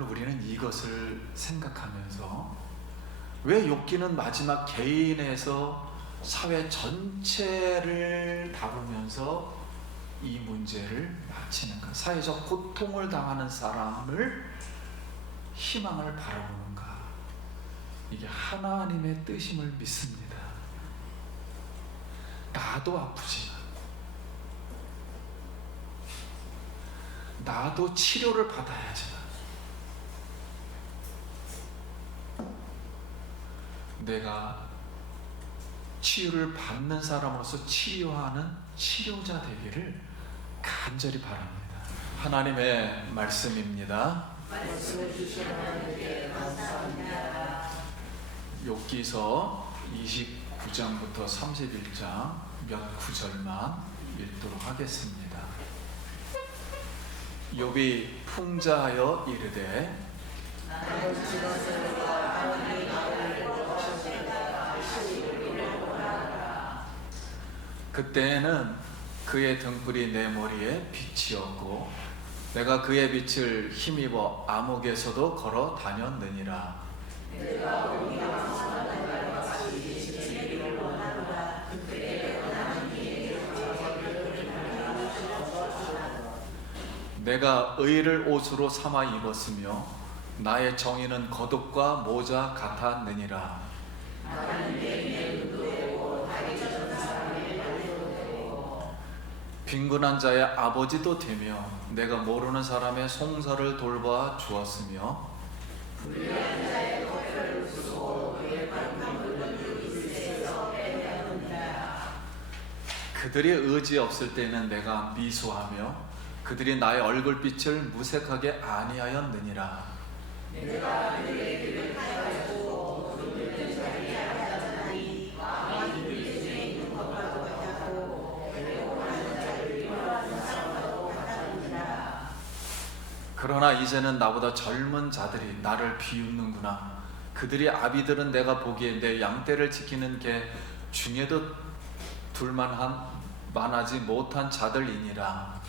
오늘 우리는 이것을 생각하면서 왜 욥기는 마지막 개인에서 사회 전체를 다루면서 이 문제를 마치는가? 사회적 고통을 당하는 사람을 희망을 바라보는가? 이게 하나님의 뜻임을 믿습니다. 나도 아프지만, 나도 치료를 받아야지만, 내가 치유를 받는 사람으로서 치료하는 치료자 되기를 간절히 바랍니다. 하나님의 말씀입니다. 말씀을 주신 하나님께 감사합니다. 욥기서 29장부터 31장 몇 구절만 읽도록 하겠습니다. 욥이 풍자하여 이르되 나는 지나서가 하나님의 나를 거하셨다 하시기를 원하노라. 그때에는 그의 등불이 내 머리에 빛이었고 내가 그의 빛을 힘입어 암흑에서도 걸어 다녔느니라. 내가 우리 왕성한 날과 같이 지내기를 원하노라. 그때 하나님께 내가 의를 옷으로 삼아 입었으며 나의 정의는 겉옷과 모자 같았느니라. 나는 내 눈도 되고 다리 젖은 사람의 발도 되고 빈곤한 자의 아버지도 되며 내가 모르는 사람의 송사를 돌봐 주었으며 불의한 자의 턱을 부수고 그의 발판을 이스에서 빼내었느니라. 그들이 의지 없을 때는 내가 미소하며 그들이 나의 얼굴빛을 무색하게 아니하였느니라. 내가 그들의 길을 하였고 그들은 자리에 앉았나니 왕이 그들 중에 있는 것과도 같았고 배고파하는 자를 위로하는 사람과도 같았느니라. 그러나 이제는 나보다 젊은 자들이 나를 비웃는구나. 그들이 아비들은 내가 보기에 내 양떼를 지키는 개 중에도 많아지 못한 자들이니라.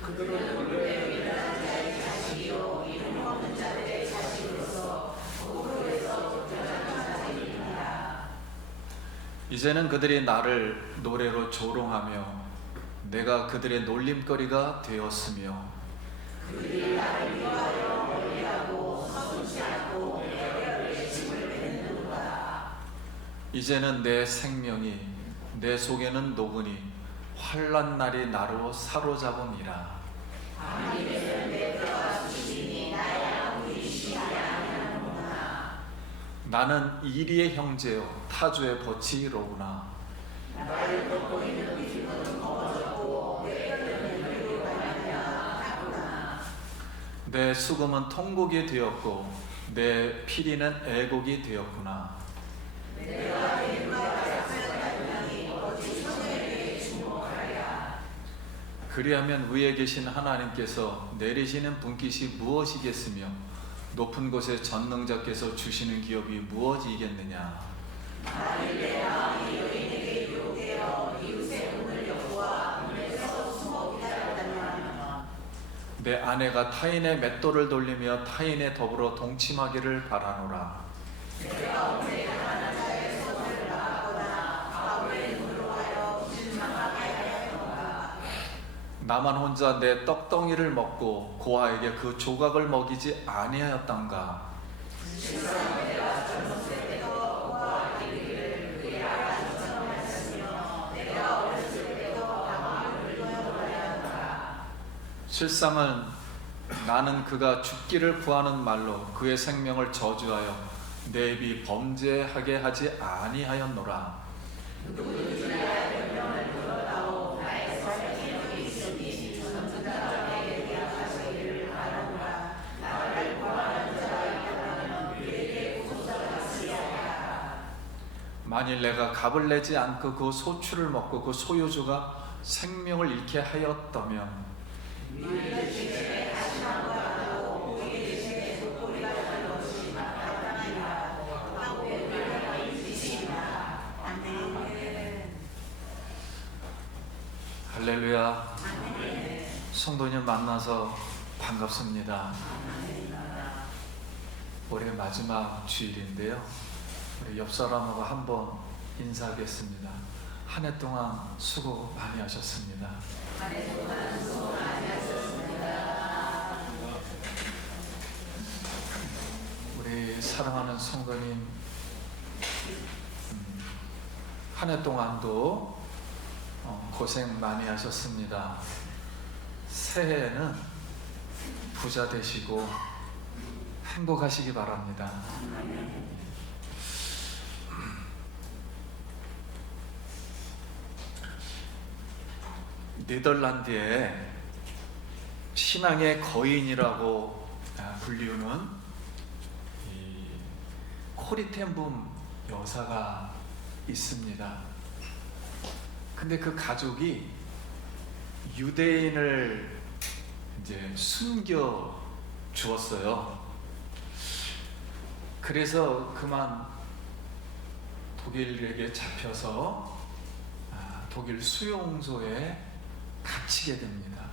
그들은 원래 위대한 자의 자식이요 이름 없는 자들의 자식으로서 고국에서 쫓겨난 자들이니라. 이제는 그들이 나를 노래로 조롱하며 내가 그들의 놀림거리가 되었으며 그들이 나를 미워하여 멀리하고 서슴지 않고 내 뼈를 짐을 빼내는도다. 이제는 내 생명이 내 속에는 녹으니 환난 날이 나로 사로잡음이라. 하나님께서는 내 뼈가 수시니 나의 아무리 쉬지 아니하는구나. 나는 이리의 형제요 타주의 버치로구나. 나를 덮고 있는 피부는 검어졌고 내 뼈는 늙고 가느냐. 내 수금은 통곡이 되었고 내 피리는 애곡이 되었구나. 내가 일과 약속하였나니 어찌 청에게 주목하랴. 그리하면 위에 계신 하나님께서 내리시는 분깃이 무엇이겠으며 높은 곳에 전능자께서 주시는 기업이 무엇이겠느냐. 만일 내 마음이 여인에게 유혹되어 이웃의 문을 여보아 문에서 숨어 기다렸다면 내 아내가 타인의 맷돌을 돌리며 타인의 더불어 동침하기를 바라노라. 내가 언제 가난한 자의 손을 나가거나 가을의 눈으로 하여 실망하게 하였던가. 나만 혼자 내 떡덩이를 먹고 고아에게 그 조각을 먹이지 아니하였던가. 실상 내가 젊었을 때도 고아 이르기를 그의 아가처럼 하였으며 내가 어렸을 때도 방황을 도와하였다. 실상은 나는 그가 죽기를 구하는 말로 그의 생명을 저주하여 내 입이 범죄하게 하지 아니하였노라. 누구든지 나의 변명을 들어다오 나의 생명이 있으니 전능자에게 대하시기를 바라노라. 나를 구하는 자가 있다면 그에게 구속자가 있으리라. 만일 내가 값을 내지 않고 그 소출을 먹고 그 소유주가 생명을 잃게 하였다면 위를 대신에 하시는 것 하고 고기 대신에 독고리가 되는 것이 마땅하니라. 하고 우리가 이기시리라. 아멘. 할렐루야. 성도님 만나서 반갑습니다. 올해 마지막 주일인데요. 우리 옆 사람하고 한번 인사하겠습니다. 한 해 동안 수고 많이 하셨습니다. 우리 사랑하는 성도님, 한 해 동안도 고생 많이 하셨습니다. 새해에는 부자 되시고 행복하시기 바랍니다. 네덜란드에 신앙의 거인이라고 불리우는 이 코리텐붐 여사가 있습니다. 근데 그 가족이 유대인을 이제 숨겨 주었어요. 그래서 그만 독일에게 잡혀서 독일 수용소에 갇히게 됩니다.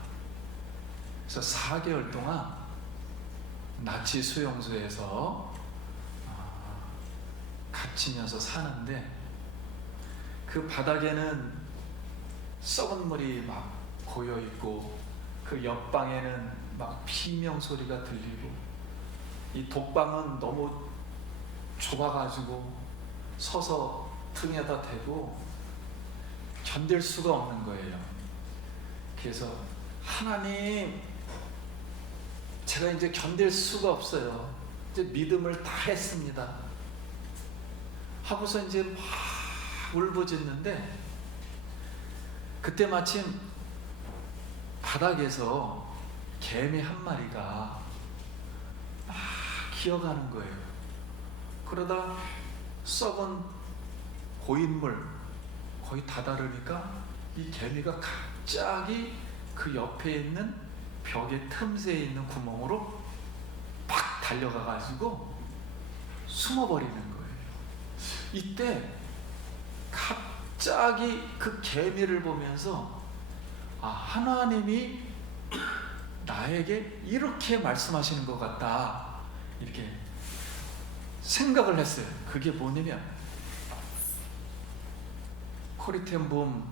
그래서 4개월 동안 나치 수용소에서 갇히면서 사는데, 그 바닥에는 썩은 물이 막 고여 있고 그 옆방에는 막 비명 소리가 들리고, 이 독방은 너무 좁아가지고 서서 등에다 대고 견딜 수가 없는 거예요. 그래서 하나님, 제가 이제 견딜 수가 없어요. 이제 믿음을 다 했습니다 하고서 이제 막 울부짖는데, 그때 마침 바닥에서 개미 한 마리가 막 기어가는 거예요. 그러다 썩은 고인물 거의 다다르니까 이 개미가 갑자기 그 옆에 있는 벽의 틈새에 있는 구멍으로 팍 달려가 가지고 숨어버리는 거예요. 이때 갑자기 그 개미를 보면서 하나님이 나에게 이렇게 말씀하시는 것 같다, 이렇게 생각을 했어요. 그게 뭐냐면, 코리텐붐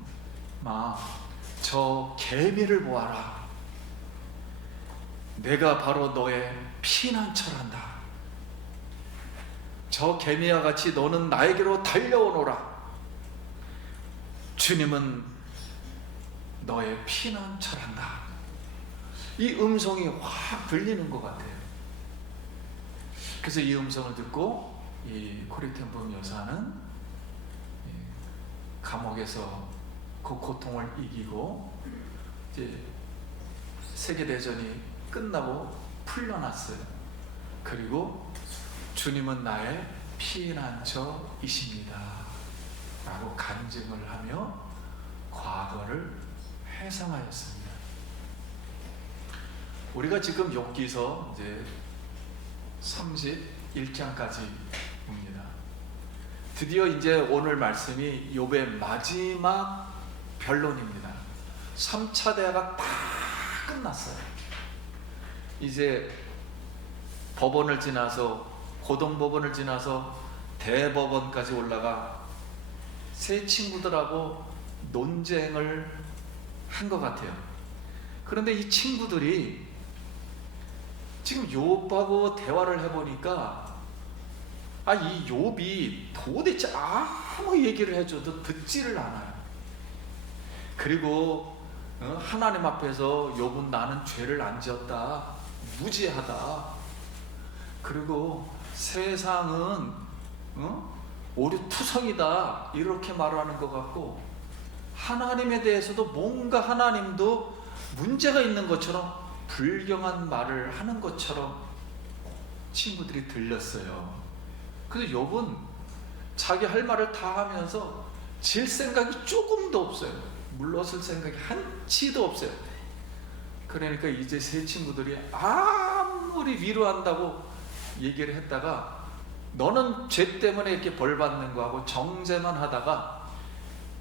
저 개미를 보아라. 내가 바로 너의 피난처란다. 저 개미와 같이 너는 나에게로 달려오너라. 주님은 너의 피난처란다. 이 음성이 확 들리는 것 같아요. 그래서 이 음성을 듣고 이 코리텐붐 여사는 감옥에서 그 고통을 이기고 이제 세계대전이 끝나고 풀려났어요. 그리고 주님은 나의 피난처이십니다 라고 간증을 하며 과거를 회상하였습니다. 우리가 지금 욥기서 이제 31장까지 봅니다. 드디어 이제 오늘 말씀이 욥의 마지막 변론입니다. 3차 대화가 다 끝났어요. 이제 법원을 지나서, 고등법원을 지나서 대법원까지 올라가 세 친구들하고 논쟁을 한 것 같아요. 그런데 이 친구들이 지금 욥하고 대화를 해보니까 이 욥이 도대체 아무 얘기를 해줘도 듣지를 않아요. 그리고 하나님 앞에서 욥은 나는 죄를 안 지었다, 무지하다, 그리고 세상은 오류투성이다, 이렇게 말하는 것 같고, 하나님에 대해서도 뭔가 하나님도 문제가 있는 것처럼 불경한 말을 하는 것처럼 친구들이 들렸어요. 그래서 욥은 자기 할 말을 다 하면서 질 생각이 조금도 없어요. 물러설 생각이 한치도 없어요. 그러니까 이제 세 친구들이 아무리 위로한다고 얘기를 했다가, 너는 죄 때문에 이렇게 벌 받는 거하고 정죄만 하다가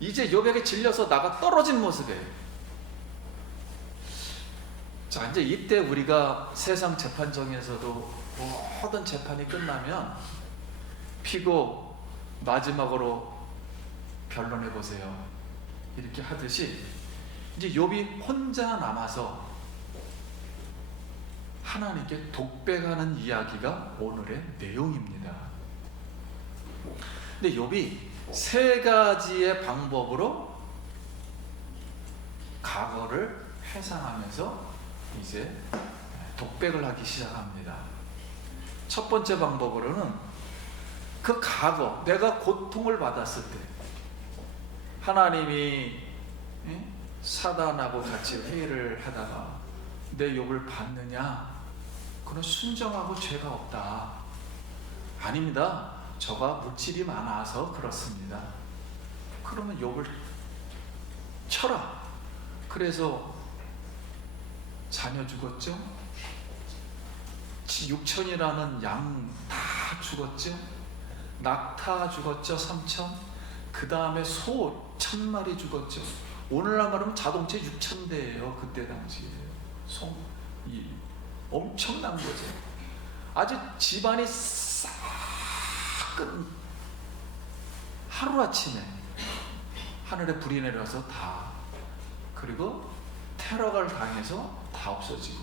이제 욥에게 질려서 나가 떨어진 모습이에요. 자, 이제 이때 우리가 세상 재판정에서도 모든 재판이 끝나면 피고 마지막으로 변론해 보세요 이렇게 하듯이 이제 욥이 혼자 남아서 하나님께 독백하는 이야기가 오늘의 내용입니다. 근데 욥이 세 가지의 방법으로 과거를 회상하면서 이제 독백을 하기 시작합니다. 첫 번째 방법으로는 그 과거, 내가 고통을 받았을 때 하나님이 사단하고 같이 회의를 하다가 내 욥을 봤느냐? 그는 순정하고 죄가 없다. 아닙니다. 저가 물질이 많아서 그렇습니다. 그러면 욥을 쳐라. 그래서 자녀 죽었죠? 6천이라는 양 다 죽었죠? 낙타 죽었죠? 3천. 그 다음에 소 1,000마리 죽었죠. 오늘날 말하면 자동차 6,000대예요. 그때 당시에 엄청난 거죠. 아주 집안이 싹 끈 하루아침에 하늘에 불이 내려서 다, 그리고 테러를 당해서 다 없어지고,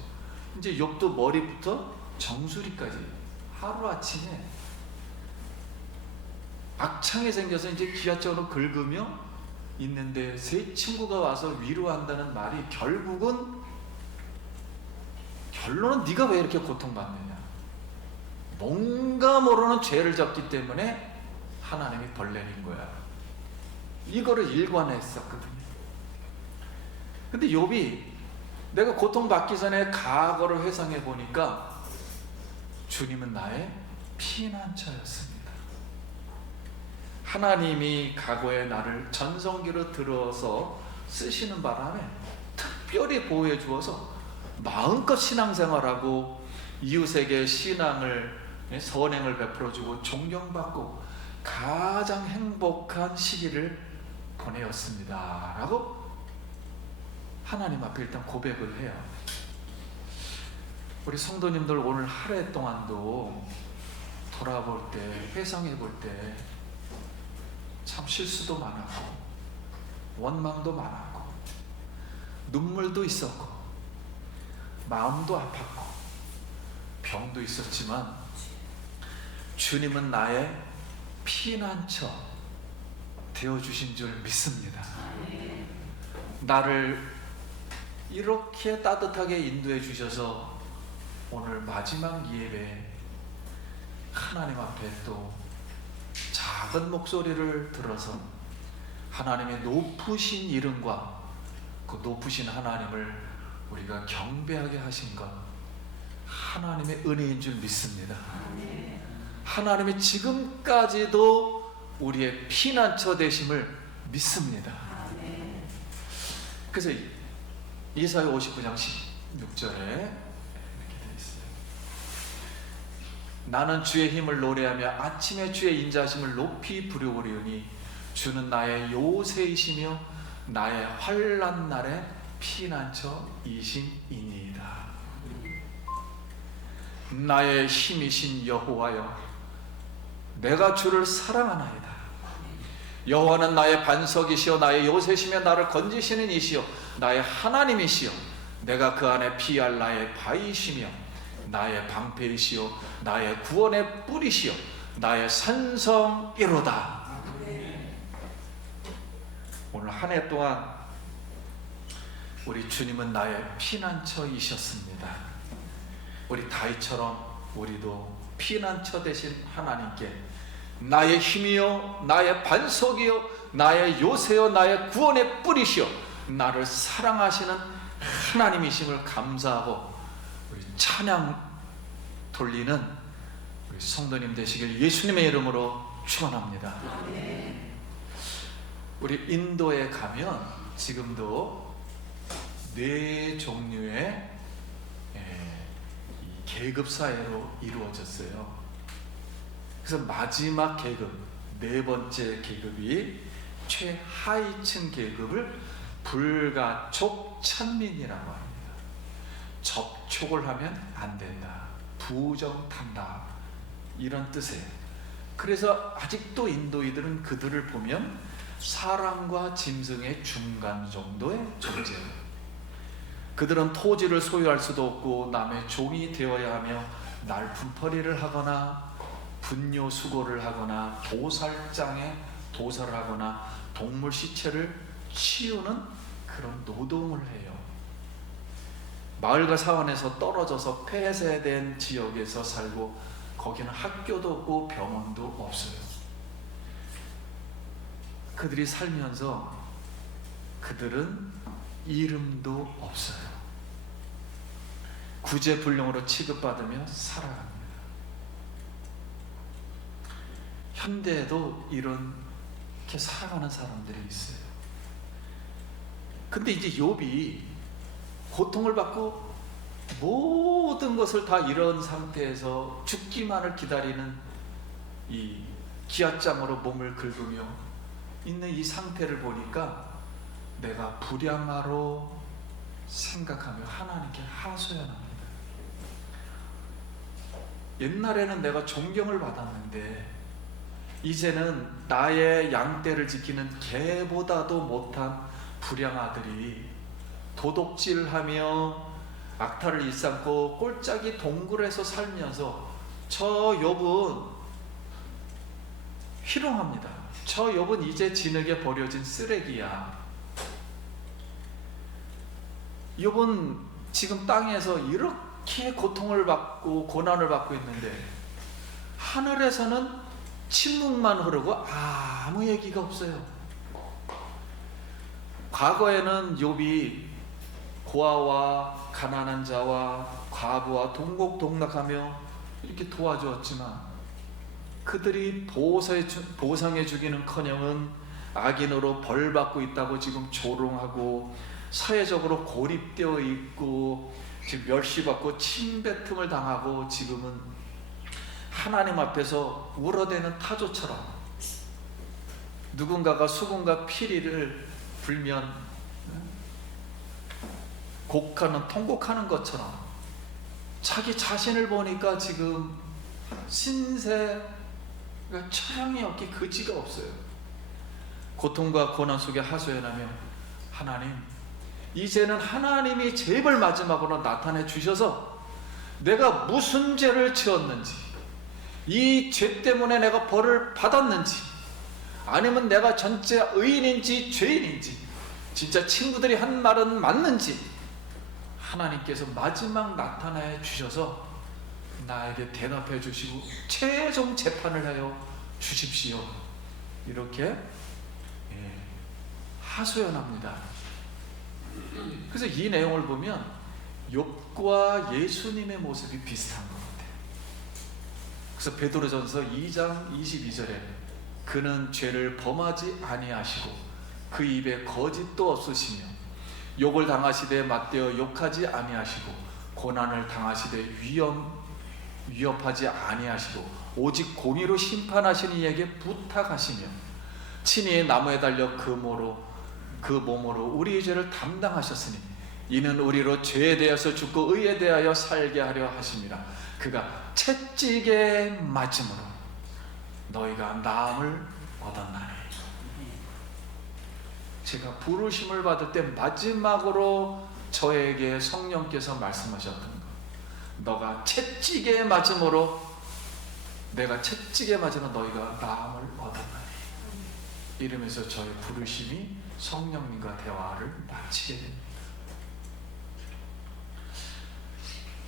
이제 욥도 머리부터 정수리까지 하루아침에 악창이 생겨서 이제 기아적으로 긁으며 있는데 세 친구가 와서 위로한다는 말이 결론은 네가 왜 이렇게 고통받느냐, 뭔가 모르는 죄를 졌기 때문에 하나님이 벌 내린 거야. 이거를 일관했었거든요. 근데 욥이 내가 고통받기 전에 과거를 회상해 보니까 주님은 나의 피난처였습니다. 하나님이 과거에 나를 전성기로 들어서 쓰시는 바람에 특별히 보호해 주어서 마음껏 신앙생활하고 이웃에게 신앙을, 선행을 베풀어주고 존경받고 가장 행복한 시기를 보내었습니다 라고 하나님 앞에 일단 고백을 해요. 우리 성도님들 오늘 한 해 동안도 돌아볼 때, 회상해 볼 때 참 실수도 많았고 원망도 많았고 눈물도 있었고 마음도 아팠고 병도 있었지만 주님은 나의 피난처 되어주신 줄 믿습니다. 나를 이렇게 따뜻하게 인도해 주셔서 오늘 마지막 예배 하나님 앞에 또 작은 목소리를 들어서 하나님의 높으신 이름과 그 높으신 하나님을 우리가 경배하게 하신 것 하나님의 은혜인 줄 믿습니다. 하나님이 지금까지도 우리의 피난처 되심을 믿습니다. 그래서 이사야 59장 16절에 이렇게 되어 있어요. 나는 주의 힘을 노래하며 아침에 주의 인자심을 높이 부르오리오니 주는 나의 요새이시며 나의 환난 날의 피난처이심이니이다. 나의 힘이신 여호와여, 내가 주를 사랑하나이다. 여호와는 나의 반석이시여 나의 요새시며 나를 건지시는 이시여 나의 하나님이시여 내가 그 안에 피할 나의 바위시며 나의 방패이시여 나의 구원의 뿌리시여 나의 산성이로다. 오늘 한 해 동안 우리 주님은 나의 피난처이셨습니다. 우리 다윗처럼 우리도 피난처 되신 하나님께 나의 힘이요 나의 반석이요 나의 요새요 나의 구원의 뿌리시요 나를 사랑하시는 하나님이심을 감사하고 우리 찬양 돌리는 우리 성도님 되시길 예수님의 이름으로 축원합니다. 우리 인도에 가면 지금도 4종류의 계급 사회로 이루어졌어요. 그래서 마지막 계급, 4번째 계급이 최하위층 계급을 불가촉 천민이라고 합니다. 접촉을 하면 안 된다. 부정탄다. 이런 뜻이에요. 그래서 아직도 인도인들은 그들을 보면 사람과 짐승의 중간 정도의 존재예요. 그들은 토지를 소유할 수도 없고 남의 종이 되어야 하며 날품벌이를 하거나 분뇨 수고를 하거나 도살장에 도살을 하거나 동물 시체를 치우는 그런 노동을 해요. 마을과 사원에서 떨어져서 폐쇄된 지역에서 살고 거기는 학교도 없고 병원도 없어요. 그들이 살면서 그들은 이름도 없어요. 구제불능으로 취급받으며 살아갑니다. 현대에도 이렇게 살아가는 사람들이 있어요. 근데 이제 욥이 고통을 받고 모든 것을 다 잃은 상태에서 죽기만을 기다리는 이 기앗장으로 몸을 긁으며 있는 이 상태를 보니까 내가 불량하로 생각하며 하나님께 하소연합니다. 옛날에는 내가 존경을 받았는데 이제는 나의 양떼를 지키는 개보다도 못한 불량 아들이 도둑질하며 악탈을 일삼고 꼴짝이 동굴에서 살면서 저 욥은 희롱합니다. 저 욥은 이제 진흙에 버려진 쓰레기야. 욥은 지금 땅에서 이렇게 고통을 받고 고난을 받고 있는데 하늘에서는 침묵만 흐르고 아무 얘기가 없어요. 과거에는 욥이 고아와 가난한 자와 과부와 동고동락하며 이렇게 도와주었지만 그들이 보상해 주기는커녕 악인으로 벌받고 있다고 지금 조롱하고 사회적으로 고립되어 있고 지금 멸시받고 침뱉음을 당하고 지금은 하나님 앞에서 울어대는 타조처럼 누군가가 수금과 피리를 불면 곡하는 통곡하는 것처럼 자기 자신을 보니까 지금 신세가 처량이 없기 그지가 없어요. 고통과 고난 속에 하소연하며 하나님, 이제는 하나님이 제발 마지막으로 나타내 주셔서 내가 무슨 죄를 지었는지, 이 죄 때문에 내가 벌을 받았는지, 아니면 내가 전체 의인인지 죄인인지, 진짜 친구들이 한 말은 맞는지 하나님께서 마지막 나타내 주셔서 나에게 대답해 주시고 최종 재판을 하여 주십시오. 이렇게 하소연합니다. 그래서 이 내용을 보면 욥과 예수님의 모습이 비슷한 것 같아요. 그래서 베드로전서 2장 22절에 그는 죄를 범하지 아니하시고 그 입에 거짓도 없으시며 욕을 당하시되 맞대어 욕하지 아니하시고 고난을 당하시되 위협하지 아니하시고 오직 공의로 심판하시는 이에게 부탁하시며 친히 나무에 달려 그 몸으로 우리의 죄를 담당하셨으니 이는 우리로 죄에 대하여 죽고 의에 대하여 살게 하려 하심이라. 그가 채찍에 맞음으로 너희가 나음을 얻었나니. 제가 부르심을 받을 때 마지막으로 저에게 성령께서 말씀하셨던 것, 너가 채찍에 맞음으로 내가 채찍에 맞으면 너희가 나음을 얻었나니. 이러면서 저의 부르심이 성령님과 대화를 마치게 됩니다.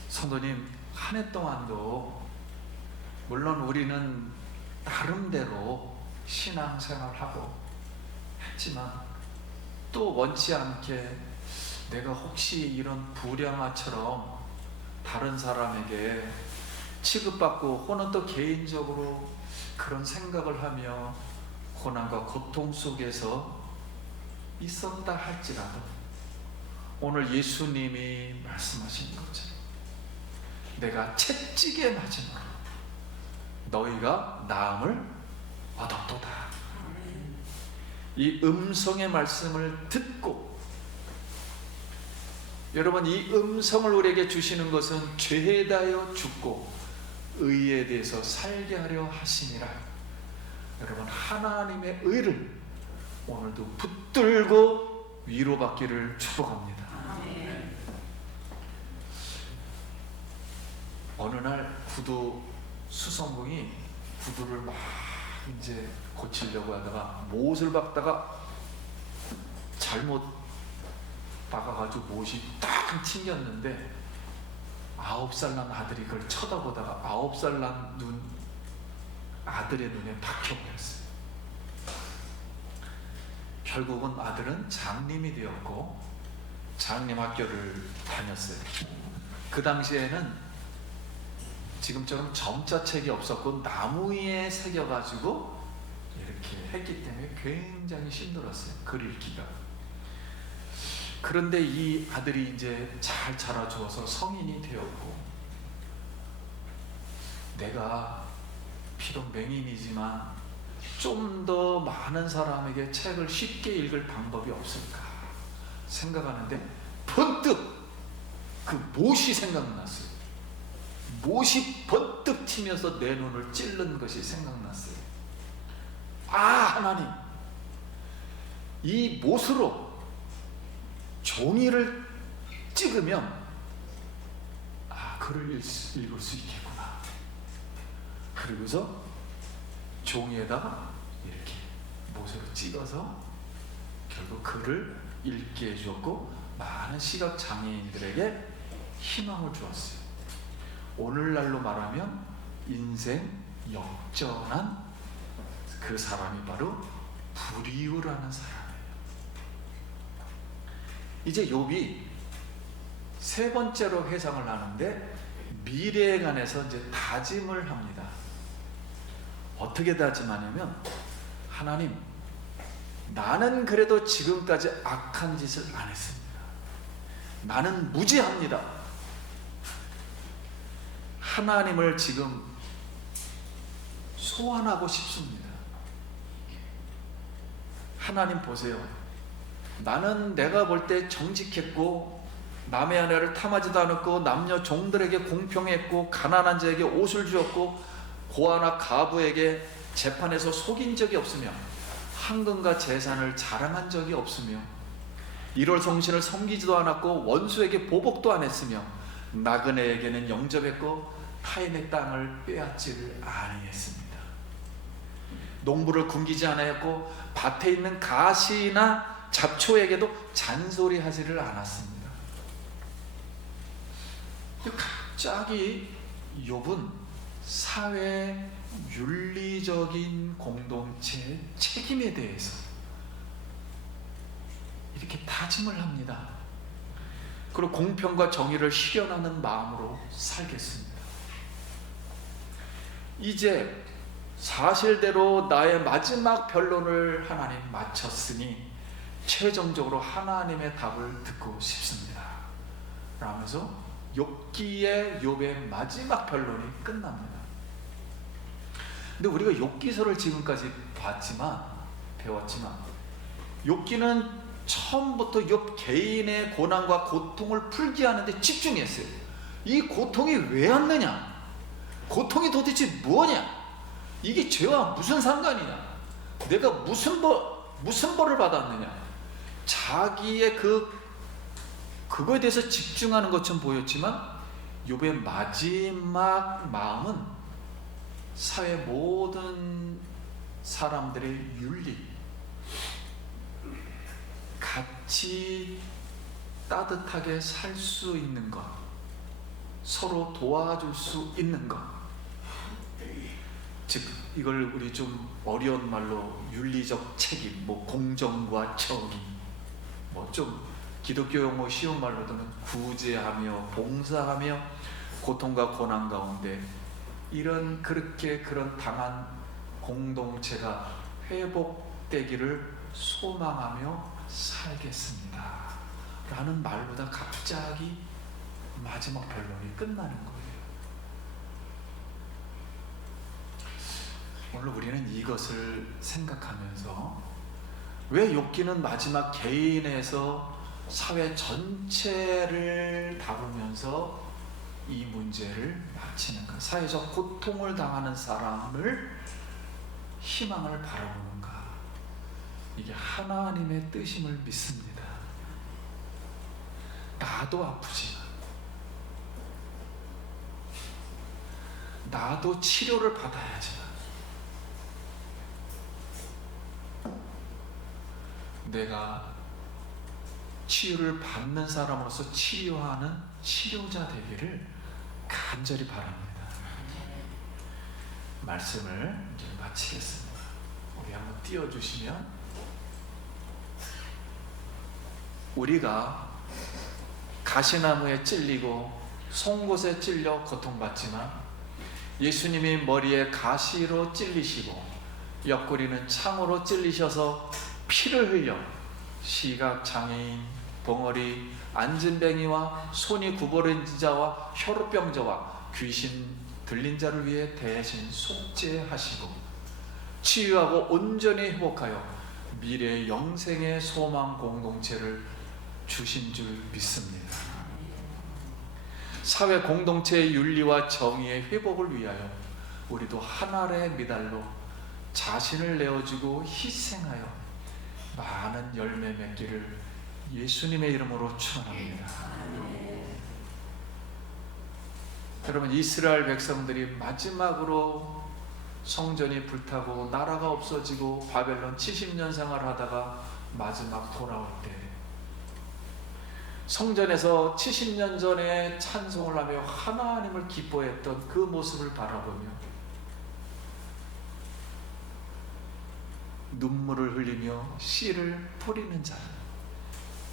성도님, 한 해 동안도 물론 우리는 나름대로 신앙생활하고 했지만 또 원치 않게 내가 혹시 이런 불량아처럼 다른 사람에게 취급받고 혹은 또 개인적으로 그런 생각을 하며 고난과 고통 속에서 있었다 할지라도 오늘 예수님이 말씀하신 것처럼 내가 채찍에 맞음으로 너희가 나음을 얻었도다. 이 음성의 말씀을 듣고 여러분, 이 음성을 우리에게 주시는 것은 죄에 대하여 죽고 의에 대해서 살게 하려 하심이라. 여러분, 하나님의 의를 오늘도 붙들고 위로받기를 축복합니다. 어느 날 구두 수성공이 구두를 막 이제 고치려고 하다가 못을 박다가 잘못 박아가지고 못이 딱 튕겼는데 9살 난 아들이 그걸 쳐다보다가 9살 난 아들의 눈에 박혀버렸어요. 결국은 아들은 장님이 되었고 장님 학교를 다녔어요. 그 당시에는 지금처럼 점자책이 없었고 나무 위에 새겨가지고 이렇게 했기 때문에 굉장히 힘들었어요, 글 읽기가. 그런데 이 아들이 이제 잘 자라주어서 성인이 되었고, 내가 비록 맹인이지만 좀 더 많은 사람에게 책을 쉽게 읽을 방법이 없을까 생각하는데 번뜩 그 못이 생각났어요. 못이 번뜩 튀면서 내 눈을 찔른 것이 생각났어요. 아, 하나님, 이 못으로 종이를 찍으면 글을 읽을 수 있겠구나. 그러고서 종이에다가 이렇게 못으로 찍어서 결국 글을 읽게 해주었고 많은 시각장애인들에게 희망을 주었어요. 오늘날로 말하면 인생 역전한 그 사람이 바로 브리우라는 사람이에요. 이제 욥이 세 번째로 회상을 하는데 미래에 관해서 이제 다짐을 합니다. 어떻게 다짐하냐면, 하나님, 나는 그래도 지금까지 악한 짓을 안 했습니다. 나는 무지합니다. 하나님을 지금 소환하고 싶습니다. 하나님 보세요. 나는 내가 볼 때 정직했고 남의 아내를 탐하지도 않았고 남녀 종들에게 공평했고 가난한 자에게 옷을 주었고 고아나 가부에게 재판에서 속인 적이 없으며 황금과 재산을 자랑한 적이 없으며 일월 성신을 섬기지도 않았고 원수에게 보복도 안 했으며 나그네에게는 영접했고 타인의 땅을 빼앗지를 아니했습니다. 농부를 굶기지 않았고 밭에 있는 가시나 잡초에게도 잔소리하지를 않았습니다. 갑자기 욥은 사회 윤리적인 공동체의 책임에 대해서 이렇게 다짐을 합니다. 그리고 공평과 정의를 실현하는 마음으로 살겠습니다. 이제 사실대로 나의 마지막 변론을 하나님 마쳤으니 최종적으로 하나님의 답을 듣고 싶습니다 라면서 욥기의 욥의 마지막 변론이 끝납니다. 근데 우리가 욥기서를 지금까지 배웠지만 욥기는 처음부터 욥 개인의 고난과 고통을 풀게 하는데 집중했어요. 이 고통이 왜 왔느냐? 고통이 도대체 뭐냐? 이게 죄와 무슨 상관이냐? 내가 무슨 벌을 받았느냐? 자기의 그거에 대해서 집중하는 것처럼 보였지만 욥의 마지막 마음은 사회 모든 사람들의 윤리, 같이 따뜻하게 살 수 있는 것, 서로 도와줄 수 있는 것, 즉 이걸 우리 좀 어려운 말로 윤리적 책임, 공정과 정의, 좀 기독교 용어 쉬운 말로는 구제하며 봉사하며 고통과 고난 가운데 그런 당한 공동체가 회복되기를 소망하며 살겠습니다 라는 말보다 갑자기 마지막 변론이 끝나는 거예요. 오늘 우리는 이것을 생각하면서 왜 욥기는 마지막 개인에서 사회 전체를 다루면서 이 문제를 마치는 것. 사회적 고통을 당하는 사람을 희망을 바라보는가. 이게 하나님의 뜻임을 믿습니다. 나도 아프지만, 나도 치료를 받아야지만, 내가 치유를 받는 사람으로서 치료하는 치료자 되기를 간절히 바랍니다. 말씀을 이제 마치겠습니다. 우리 한번 띄워주시면, 우리가 가시나무에 찔리고 송곳에 찔려 고통받지만 예수님이 머리에 가시로 찔리시고 옆구리는 창으로 찔리셔서 피를 흘려 시각장애인, 벙어리, 안진뱅이와 손이 구부러진 자와 혈우병자와 귀신 들린 자를 위해 대신 속죄하시고 치유하고 온전히 회복하여 미래의 영생의 소망 공동체를 주신 줄 믿습니다. 사회 공동체의 윤리와 정의의 회복을 위하여 우리도 한 알의 미달로 자신을 내어주고 희생하여 많은 열매 맺기를 예수님의 이름으로 축원합니다. 여러분, 이스라엘 백성들이 마지막으로 성전이 불타고 나라가 없어지고 바벨론 70년 생활하다가 마지막 돌아올 때 성전에서 70년 전에 찬송을 하며 하나님을 기뻐했던 그 모습을 바라보며 눈물을 흘리며 씨를 뿌리는 자는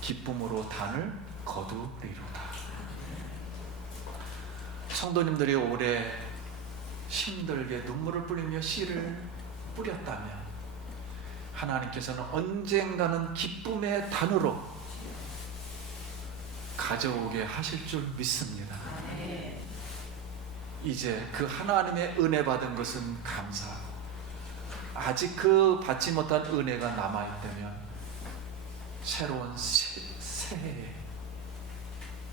기쁨으로 단을 거두리로다. 성도님들이 오래 힘들게 눈물을 뿌리며 씨를 뿌렸다면 하나님께서는 언젠가는 기쁨의 단으로 가져오게 하실 줄 믿습니다. 이제 그 하나님의 은혜 받은 것은 감사하고 아직 그 받지 못한 은혜가 남아있다면 새로운 새해에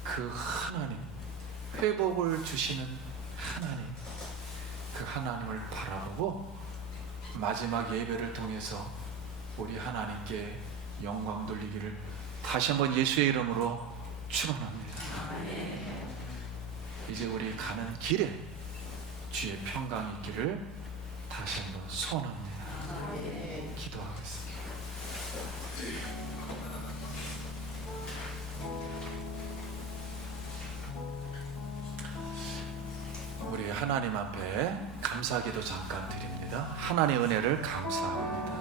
그 하나님, 회복을 주시는 하나님, 그 하나님을 바라보고 마지막 예배를 통해서 우리 하나님께 영광 돌리기를 다시 한번 예수의 이름으로 축원합니다. 이제 우리 가는 길에 주의 평강이 있기를 다시 한번 소원합니다. 기도하겠습니다. 우리 하나님 앞에 감사기도 잠깐 드립니다. 하나님의 은혜를 감사합니다.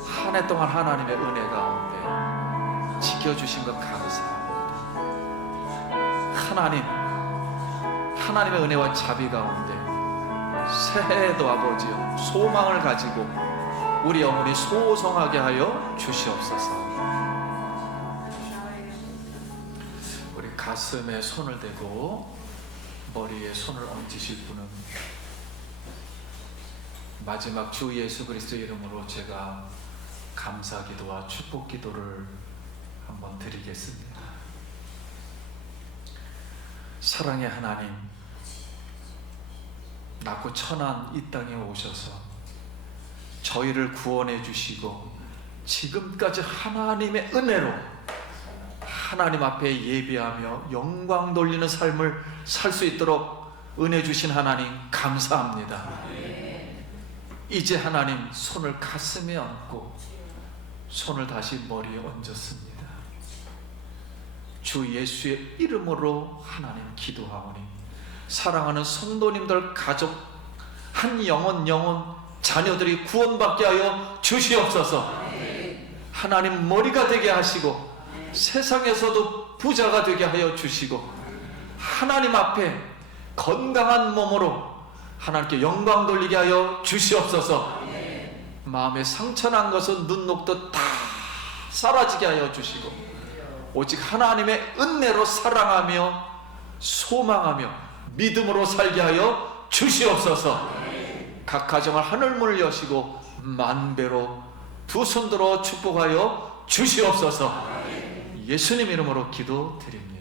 한 해 동안 하나님의 은혜 가운데 지켜주신 것 감사합니다. 하나님의 은혜와 자비 가운데 새해에도 아버지여 소망을 가지고 우리 영혼이 소성하게 하여 주시옵소서. 우리 가슴에 손을 대고 머리에 손을 얹으실 분은 마지막 주 예수 그리스도 이름으로 제가 감사기도와 축복기도를 한번 드리겠습니다. 사랑의 하나님, 낮고 천한 이 땅에 오셔서 저희를 구원해 주시고 지금까지 하나님의 은혜로 하나님 앞에 예배하며 영광 돌리는 삶을 살 수 있도록 은혜 주신 하나님 감사합니다. 이제 하나님 손을 가슴에 얹고 손을 다시 머리에 얹었습니다. 주 예수의 이름으로 하나님 기도하오니 사랑하는 성도님들 가족 한 영혼 자녀들이 구원받게 하여 주시옵소서. 하나님 머리가 되게 하시고 세상에서도 부자가 되게 하여 주시고 하나님 앞에 건강한 몸으로 하나님께 영광 돌리게 하여 주시옵소서. 마음에 상처난 것은 눈 녹듯 다 사라지게 하여 주시고 오직 하나님의 은혜로 사랑하며 소망하며 믿음으로 살게 하여 주시옵소서. 각 가정을 하늘문을 여시고 만배로 두 손 들어 축복하여 주시옵소서. 예수님 이름으로 기도드립니다.